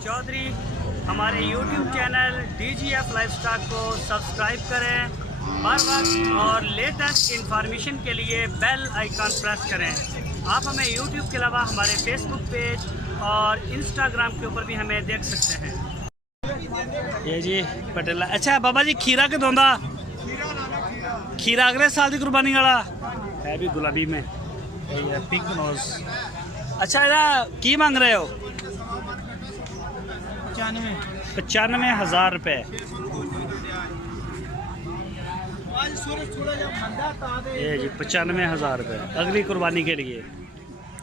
चौधरी। हमारे YouTube channel DGF lifestyle को subscribe करें हर वक्त और लेटेस्ट इंफॉर्मेशन के लिए बेल आइकन प्रेस करें। आप हमें YouTube के अलावा हमारे Facebook पेज और Instagram के ऊपर भी हमें देख सकते हैं। ये जी पटेला। अच्छा बाबा जी खीरा के दोंदा खीरा अगले साल की कुर्बानी वाला है भी गुलाबी में पिंक नोज। अच्छा इधर की मांग रहे हो? 95,000 रुपये। ये जी 95,000 रुपये अगली कुर्बानी के लिए।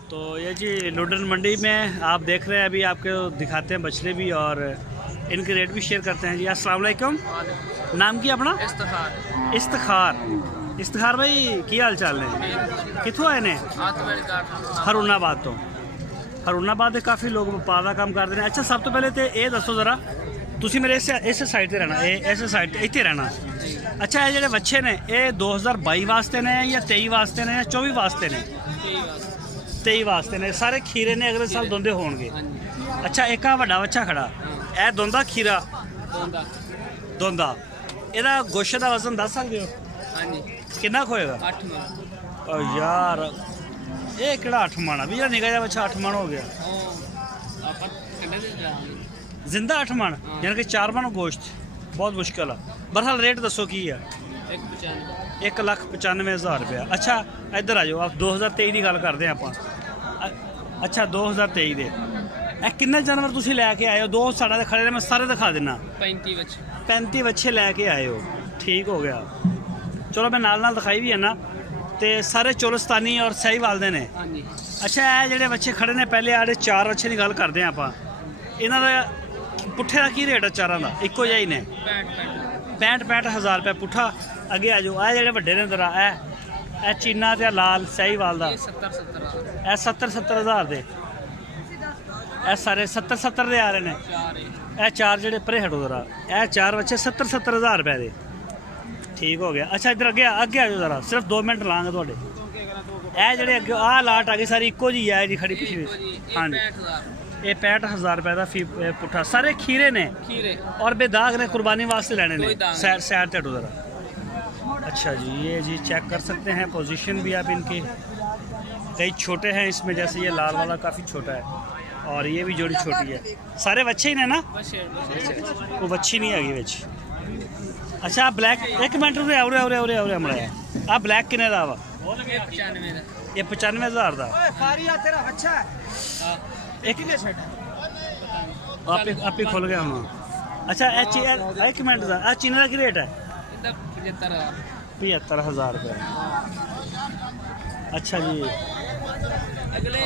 तो ये जी लुडन मंडी में आप देख रहे हैं, अभी आपको दिखाते हैं बछड़े भी और इनके रेट भी शेयर करते हैं जी। अस्सलाम वालेकुम। नाम की अपना? इफ्तिखार भाई की हाल चाल ने? कितों आए ने? हरुणाबाद तो। हरुणाबाद के काफ़ी लोग व्यापार का काम करते हैं। अच्छा सब तो पहले तो ये दसो जरा, तुसी मेरे इस साइड से रहना, इस साइड इतने रहना। अच्छा ये जो बच्चे ने ये 2022 वास्ते ने या 23 वास्ते ने या 24 वास्ते ने? 23 वास्ते ने। सारे खीरे ने अगले साल दोंदे होंगे। अच्छा एक वड्डा बच्चा खड़ा ए दोंदा खीरा दोंदा, ਇਹਦਾ गोशे का वजन दस सकते हो? कितना होएगा? 8 मन। यार ये किहड़ा 8 मन भी या निका जा बच्चा 8 मन हो गया? जिंदा 8 मन यानी कि 4 मन गोश्त, बहुत मुश्किल है। बहरहाल रेट दसो की है? 1,95,000 रुपया। अच्छा इधर आ जाओ, आप 2023 की गल करते हैं आप। अच्छा 2023 दे किन्ने जानवर तुसी लैके आए हो? 2 साढ़े खड़े ने, मैं सारे दिखा देना। 35 बच्चे लैके आए हो, ठीक हो गया। चलो मैं नाल दिखाई भी है ना, तो सारे चोलस्तानी और सहीवाल दे ने। अच्छा ये जेडे बच्चे खड़े ने पहले आड़े 4 बच्चे की गल करते हैं आप। इन्हों का पुट्ठे का की रेट है? चारों का इको जिहा ही ने? 65,000 रुपये पुट्ठा। अगे आ जाओ, आ जेडे वड्डे ने जरा ए चीना ते लाल सहीवाल का 70,000 दे। ए सारे 70 दे आ रहे हैं। ए 4 जेडे परे हटो जरा, ए 4 बच्चे 70,000 रुपये दे, ठीक हो गया। अच्छा इधर अगे आ जाओ जरा, सिर्फ 2 मिनट लाँगे थोड़े। ए जेडे अगे आ लाट आ गई सारी इको जी है जी खड़ी पिछली। हाँ जी ये 65,000 रुपये का फी पुट्ठा। सारे खीरे ने और बेदाग ने, कुर्बानी वास्ते लेने ने। सैर ते हटो जरा। अच्छा जी ये जी चेक कर सकते हैं पोजीशन भी आप इनकी। कई छोटे हैं इसमें, जैसे ये लाल वाला काफ़ी छोटा है और ये भी जोड़ी छोटी है। सारे बच्चे ही ने ना? वो बच्ची नहीं हैगी बिच। अच्छा ब्लैक एक मिनट उरे उरे आ ब्लैक किन्ने दा वा? ये 95,000 दा। आप ही खुल गया हूँ। अच्छा एक मिनट दा आ चीने का की रेट है? 75,000 रुपये। अच्छा जी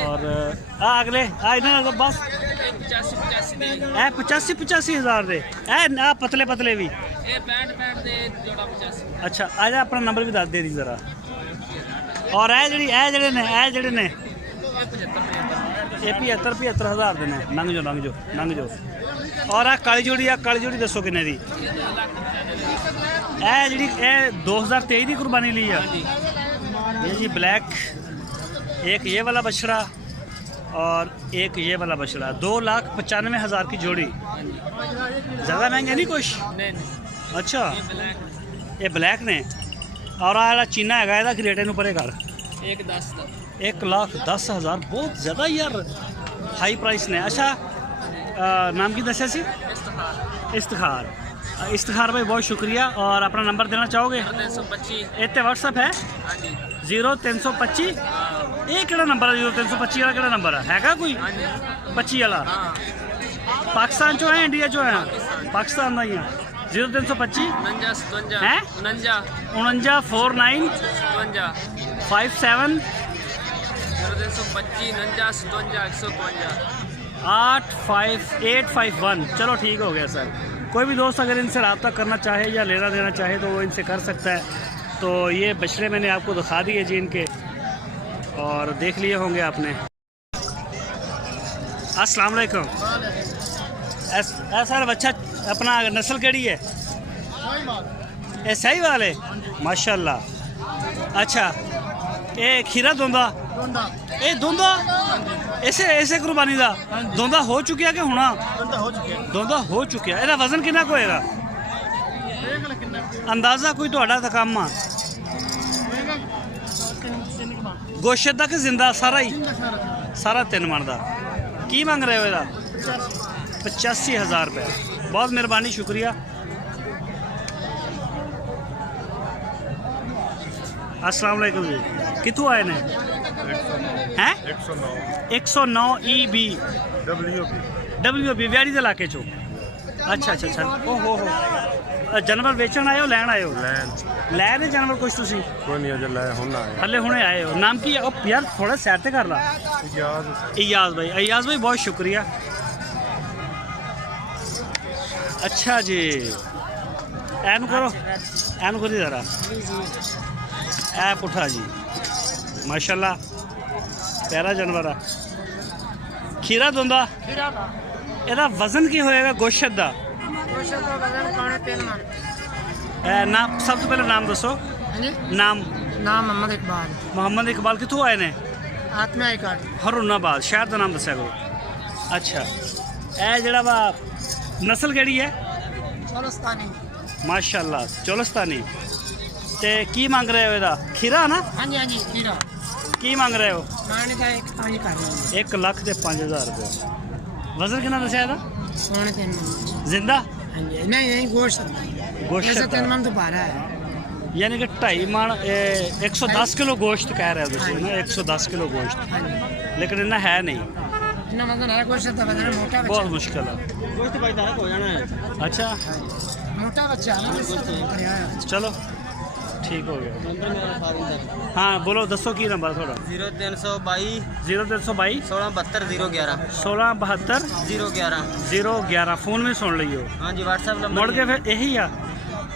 और अगले इन्हें बस 85,000 दे। ए पतले पतले भी? अच्छा आज अपना नंबर भी दस दे दी जरा। और जेडे ने ये 75,000 दे ने। लंघ जाओ। और आ काली जोड़ी दसो किन्ने दी? जी 2023 की कुर्बानी ली है ये जी ब्लैक। एक ये वाला बछड़ा और एक ये वाला बछड़ा, 2,95,000 की जोड़ी। ज़्यादा महंगा नहीं कुछ? अच्छा ये ब्लैक ने। और आ चीना है ਇਹਦਾ ਕੀ ਰੇਟ ਇਹਨੂੰ ਪਰੇ ਕਰ? 1,10,000 बहुत ज़्यादा यार, हाई प्राइस ने। अच्छा नाम की दसिया सी? इफ्तिखार भाई बहुत शुक्रिया। और अपना नंबर देना चाहोगे? इतने व्हाट्सअप है 0325। ये किहड़ा नंबर है? 0325 वाला किहड़ा नंबर है कोई? 25 वाला पाकिस्तान चो है इंडिया चो है? पाकिस्तान का ही है। 0325 है 49 49 57 85851। चलो ठीक हो गया सर। कोई भी दोस्त अगर इनसे रब्ता करना चाहे या लेना देना चाहे तो वो इनसे कर सकता है। तो ये बछड़े मैंने आपको दिखा दिए जी इनके, और देख लिए होंगे आपने। अस्सलाम वालेकुम। सर बच्चा अपना नस्ल केड़ी है? ये सहीवाल है माशाल्लाह। अच्छा ये खीरा दोंदा ਇਹ ਦੋਂਦਾ ਇਸੇ ਕੁਰਬਾਨੀ ਦਾ ਦੋਂਦਾ ਹੋ ਚੁੱਕਿਆ ਕਿ ਹੋਣਾ? ਦੋਂਦਾ ਹੋ ਚੁੱਕਿਆ। ਇਹਦਾ ਵਜ਼ਨ ਕਿੰਨਾ ਕੁ ਹੋਏਗਾ ਅੰਦਾਜ਼ਾ ਕੋਈ ਤੁਹਾਡਾ ਤਾਂ ਕੰਮ ਆ? ਗੋਸ਼ਤ ਦਾ ਕਿ ਜ਼ਿੰਦਾ ਸਾਰਾ ਹੀ? ਸਾਰਾ 3 ਮਣ ਦਾ। ਕੀ ਮੰਗ ਰਹੇ ਹੋ ਇਹਦਾ? 85,000 रुपये। बहुत मेहरबानी, शुक्रिया। अस्सलाम वालेकुम जी, कितों आए ने? हैं 109 EB WB व्याड़ी के इलाके चो। अच्छा अच्छा अच्छा। ओहो हो, जानवर बेचन आए हो लैन आए हो? लैन जानवर कुछ तुसी? कोई नहीं अजे लै हुन आए, हले हुणे आए हो। नाम की है? ओ यार थोड़ा साइड ते कर ला। इयाज भाई, इयाज भाई बहुत शुक्रिया। अच्छा जी, एन करो, एन करो जरा। ए पुठा जी, माशाल्लाह प्यारा जानवर आ। खीरा दोंदा? ਇਹਦਾ वजन की होएगा गोश्त का? नाम सब तो पहले नाम दसो। नाम मोहम्मद इकबाल। मोहम्मद इकबाल कितों आए ने? आत्मा इकाट हरुणाबाद शहर का नाम दस्या करो। अच्छा, ए जड़ा वा नस्ल केड़ी है? चोलस्तानी। माशाल्लाह चोलस्तानी। ते की मांग रहे हो ਇਹਦਾ? खीरा ना? हाँ जी हाँ जी खीरा। की मांग रहे हो? माने का 1,05,000 रुपये। वजन कितना दस्या ਇਹਦਾ? 3.5 मन। जिंदा? हाँ जी नहीं गोश्त। गोश्त 3 मन तो बारह है, यानी कि 2.5 मन 110 किलो गोश्त कह रहे हो तुसी ना? 110 किलो गोश्त, हाँ जी। लेकिन इतना है नहीं। इतना वजन है गोश्त का, वजन मोटा बच्चा। बहुत मुश्किल है। गोश्त भाई दायक हो जाना है। अच्छा मोटा बच्चा है। चलो ठीक हो गया। हाँ बोलो, दसो की नंबर थोड़ा? 0322 0322 1672 011 1672 011। 011 फोन में सुन लियो। हाँ जी व्हाट्सएप मुड़ के फिर यही आ।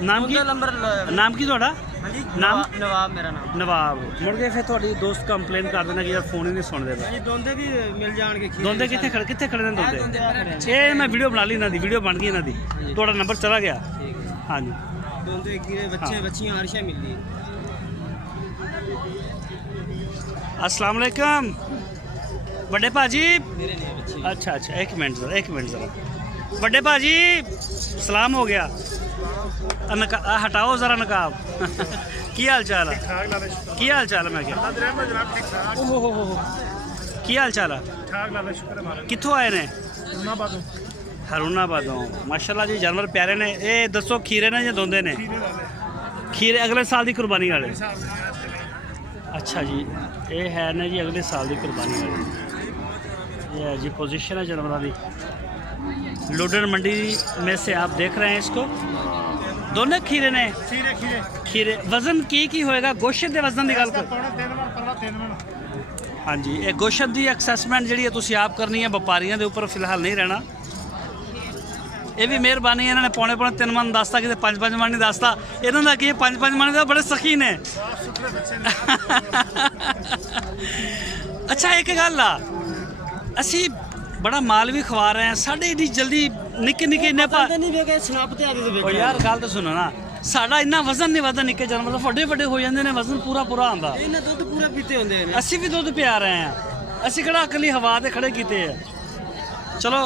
नाम की? नंबर नाम की थोड़ा? हाँ जी नाम? नवाब मेरा नाम। नवाब। मुड़ के फिर थोड़ी दोस्त कंप्लेन कर देना कि यार फोन ही नहीं सुनते। जी दोंदे भी मिल जाएंगे। दोंदे कितने खड़े ने दोंदे? ये मैं वीडियो बना ली इन्हां दी, वीडियो बन गई इन्हां दी। थोड़ा नंबर चला गया। हाँ जी दोंदे गिरे बच्चे बच्चियां हर शय मिल रही है। अस्सलाम वालेकुम बड़े भाजी। अच्छा अच्छा, एक मिनट ज़रा। बड़े भाजी सलाम हो गया। हटाओ ज़रा नकाब। की हाल चाल है? की हाल चाल है? मैं क्या की हाल चाल है? कितों आए ने? हरुणाबादों। माशाल्लाह जी जानवर प्यारे ने। ये दसो खीरे ने या दोंदे ने? खीरे अगले साल की कुर्बानी वाले। अच्छा जी, ये है ने जी अगले साल की कुर्बानी वाले। ये है जी पोजीशन है जानवरों की। लोडर मंडी में से आप देख रहे हैं इसको। दोनों खीरे ने? खीरे। वजन की होएगा? गोश्त के वजन की गल कर। हाँ जी, ये गोश्त की एक्सैसमेंट जी तुसी आप करनी है, व्यापारियों के ऊपर फिलहाल नहीं रहना। ये भी मेहरबानी है, इन्होंने पौने 3 मन दसता, कि 5 मन नहीं दसता। इन्हों का कि 5 मन का बड़े सखी ने। अच्छा एक गल आ, असी बड़ा माल भी खवा रहे हैं, साढ़े इन्नी जल्दी निक्के निक्के इन्ने यार गल तो सुनो ना, साढ़ा इन्ना वजन नहीं वधदा। निक्के जानवर वड्डे वड्डे हो जाते हैं, वजन पूरा आंदा। असी भी दुध पिया रहे हैं, असी किहड़ा अकली हवा ते खड़े कीते हैं। चलो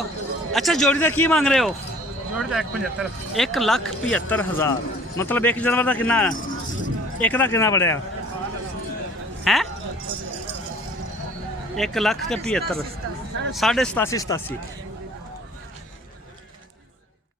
अच्छा, जोड़ी का की मांग रहे हो? 1,75,000। मतलब एक जानवर का कितना है? एक का कितना बढ़िया है? 1,75,000 87,87